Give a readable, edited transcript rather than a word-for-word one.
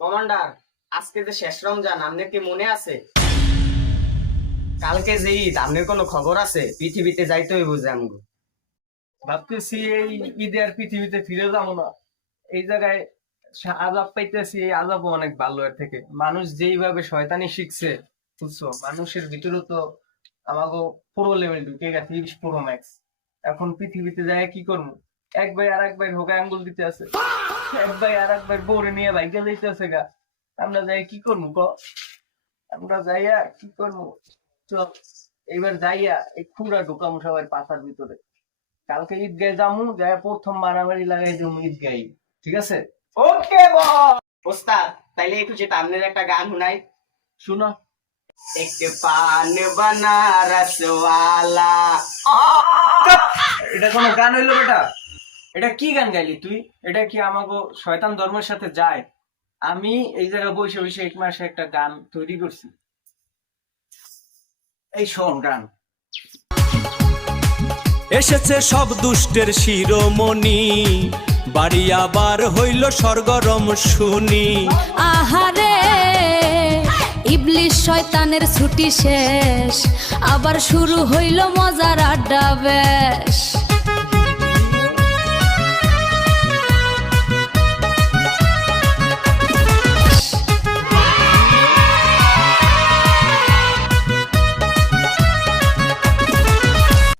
Commander, আজকে যে শেষ রমজান, আপনার কি মনে আছে? কালকে যে ঈদ, আপনার কোনো খবর আছে? পৃথিবীতে যাইতে হইব যে আমগো। ভাবতেছি এই ঈদে আর পৃথিবীতে ফিরে যাবো না। এই জায়গায় আজাব পাইতেছি, এই আজাবও অনেক ভালো এর থেকে। মানুষ যেইভাবে শয়তানি শিখছে, বুঝছো, মানুষের ভিতরে তো আমাকে পুরো লেভেল ঢুকে গেছে, 20 Pro Max। এখন পৃথিবীতে যায় কি করবো? এক ভাই আর এক ভাই হোকা আঙ্গুল দিতে আছে, এক ভাই আর এক ভাই বোরে নিয়ে বাইকে যাইতে আছে গা। আমরা যাই কি করবো ক? আমরা যাইয়া কি করবো? চল এইবার যাইয়া এই খুঁড়া ঢুকামু সবাই পাতার ভিতরে। কালকে ঈদগায় যামু, যাই প্রথম মারামারি লাগাই যাবো ঈদগাই, ঠিক আছে? ওকে বস। ওস্তাদ, তাইলে একটু যেটা আপনার একটা গান শুনাই। শুনো। এক পান বানা রসওয়ালা। এটা কোনো গান হইলো বেটা? এটা কি গান গাইলি তুই? এটা কি আমাকে শয়তান ধর্মের সাথে যায়? আমি এই জায়গায় বসে বসে 1 মাসে একটা গান তৈরি করছি। এই শোন গান। এসেছে সব দুষ্টের শিরোমণি, বাড়ি আবার হইল সরগরম শুনি। আহারে ইবলিশ শয়তানের ছুটি শেষ, আবার শুরু হইল মজার আড্ডা বেশ।